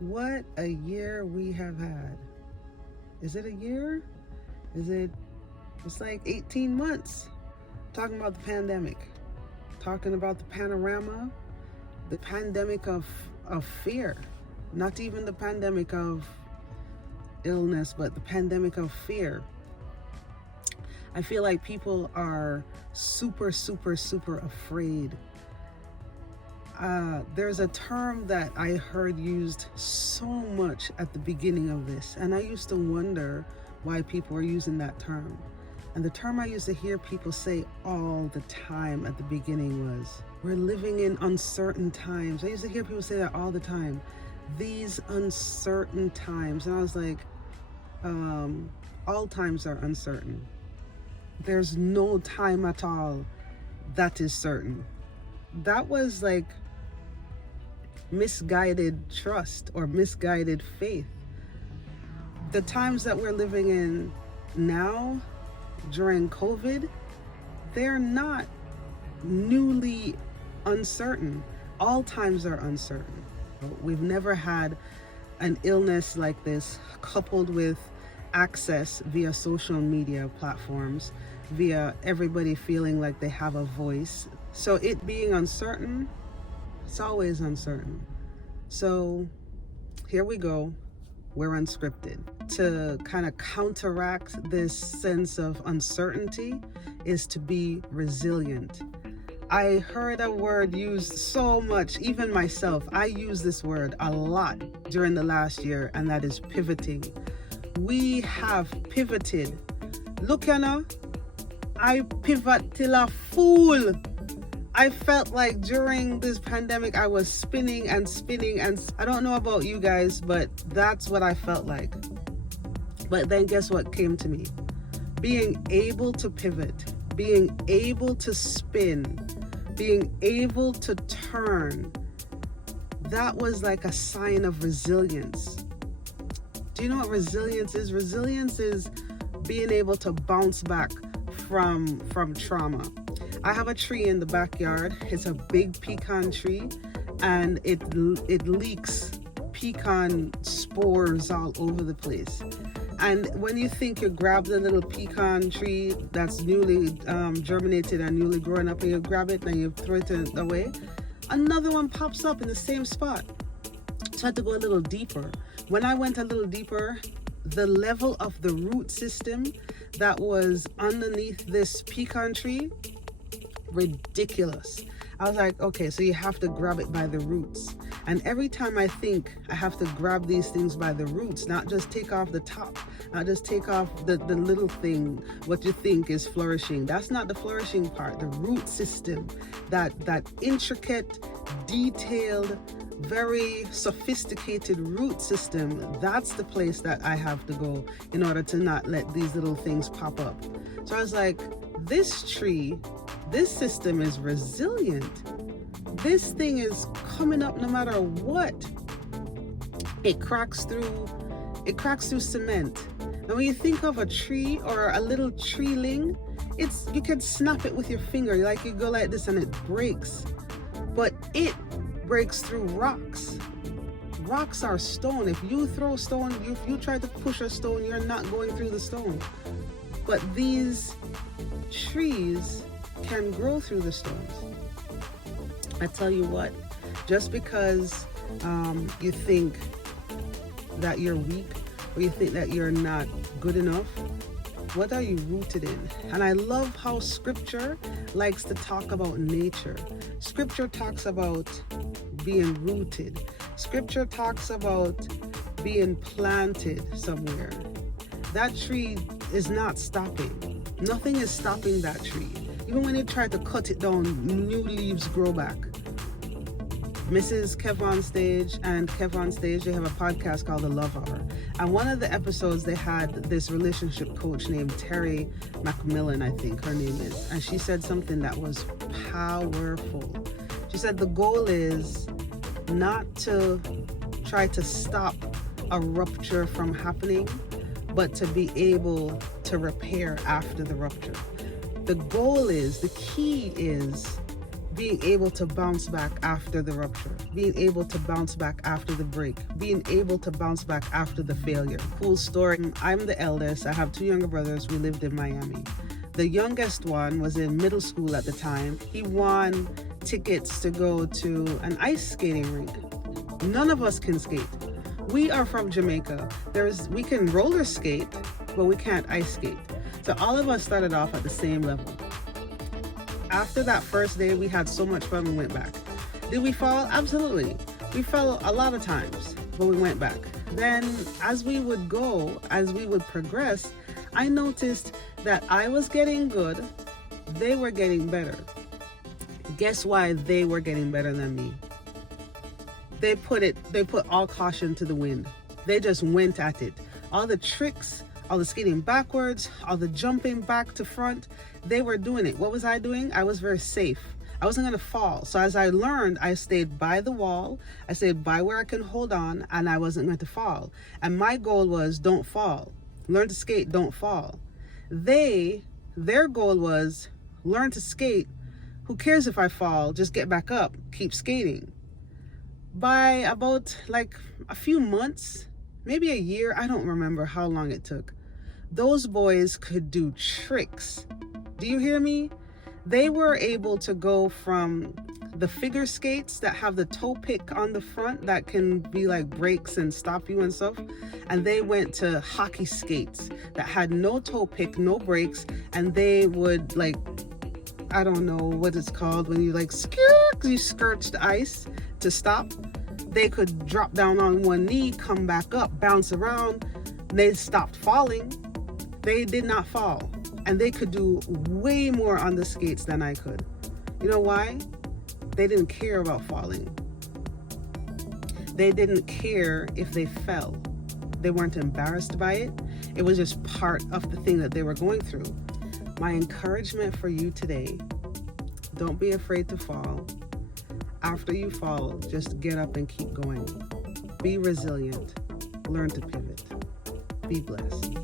What a year we have had. Is it a year? It's like 18 months. Talking about the pandemic. Talking about the panorama. The pandemic of fear. Not even the pandemic of illness, but the pandemic of fear. I feel like people are super afraid. There's a term that I heard used so much at the beginning of this, and I used to wonder why people were using that term. And the term I used to hear people say all the time at the beginning was, we're living in uncertain times. I used to hear people say that all the time. These uncertain times. And I was like, all times are uncertain. There's no time at all that is certain. That was like misguided trust or misguided faith. The times that we're living in now during COVID, they're not newly uncertain. All times are uncertain. We've never had an illness like this coupled with access via social media platforms, via everybody feeling like they have a voice. So it being uncertain, it's always uncertain. So here we go. We're unscripted. To kind of counteract this sense of uncertainty is to be resilient. I heard a word used so much, even myself. I use this word a lot during the last year, and that is pivoting. We have pivoted. Look, Anna, I pivot till a fool. I felt like during this pandemic, I was spinning, and I don't know about you guys, but that's what I felt like. But then guess what came to me? Being able to pivot, being able to spin, being able to turn, that was like a sign of resilience. Do you know what resilience is? Resilience is being able to bounce back from trauma. I have a tree in the backyard. It's a big pecan tree, and it leaks pecan spores all over the place. And when you think you grab the little pecan tree that's newly germinated and newly grown up, and you grab it and you throw it away, another one pops up in the same spot. So I had to go a little deeper. When I went a little deeper, the level of the root system that was underneath this pecan tree, ridiculous. I was like, okay, so you have to grab it by the roots. And every time I think I have to grab these things by the roots, not just take off the top, not just take off the little thing, what you think is flourishing. That's not the flourishing part. The root system, that intricate, detailed, very sophisticated root system, that's the place that I have to go in order to not let these little things pop up. So I was like, this tree, this system is resilient. This thing is coming up no matter what. It cracks through cement. And when you think of a tree or a little treeling, you can snap it with your finger, like you go like this and it breaks. But it breaks through rocks. Rocks are stone. If you throw a stone, if you try to push a stone, you're not going through the stone. But these trees can grow through the stones. I tell you what, just because you think that you're weak or you think that you're not good enough, what are you rooted in? And I love how scripture likes to talk about nature. Scripture talks about being rooted. Scripture talks about being planted somewhere. That tree is not stopping. Nothing is stopping that tree. Even when you try to cut it down, new leaves grow back. Mrs. Kev on Stage and Kev on Stage, they have a podcast called The Love Hour. And one of the episodes, they had this relationship coach named Terry McMillan, I think her name is. And she said something that was powerful. She said the goal is not to try to stop a rupture from happening, but to be able to repair after the rupture. The goal is, the key is being able to bounce back after the rupture, being able to bounce back after the break, being able to bounce back after the failure. Cool story. I'm the eldest. I have two younger brothers. We lived in Miami. The youngest one was in middle school at the time. He won tickets to go to an ice skating rink. None of us can skate. We are from Jamaica. We can roller skate, but we can't ice skate. So all of us started off at the same level. After that first day, we had so much fun, we went back. Did we fall? Absolutely. We fell a lot of times, but we went back. Then as we would progress, I noticed that I was getting good, they were getting better. Guess why they were getting better than me? They put all caution to the wind. They just went at it. All the tricks, all the skating backwards, all the jumping back to front, they were doing it. What was I doing? I was very safe. I wasn't going to fall. So as I learned, I stayed by the wall. I stayed by where I can hold on, and I wasn't going to fall. And my goal was, don't fall. Learn to skate, don't fall. Their goal was, learn to skate. Who cares if I fall? Just get back up, keep skating. By about like a few months, maybe a year, I don't remember how long it took, those boys could do tricks. Do you hear me? They were able to go from the figure skates that have the toe pick on the front that can be like brakes and stop you and stuff, and they went to hockey skates that had no toe pick, no brakes, and they would like, I don't know what it's called when you like you skirt the ice to stop. They could drop down on one knee, come back up, bounce around. They stopped falling. They did not fall. And they could do way more on the skates than I could. You know why? They didn't care about falling. They didn't care if they fell. They weren't embarrassed by it. It was just part of the thing that they were going through. My encouragement for you today, don't be afraid to fall. After you fall, just get up and keep going. Be resilient. Learn to pivot. Be blessed.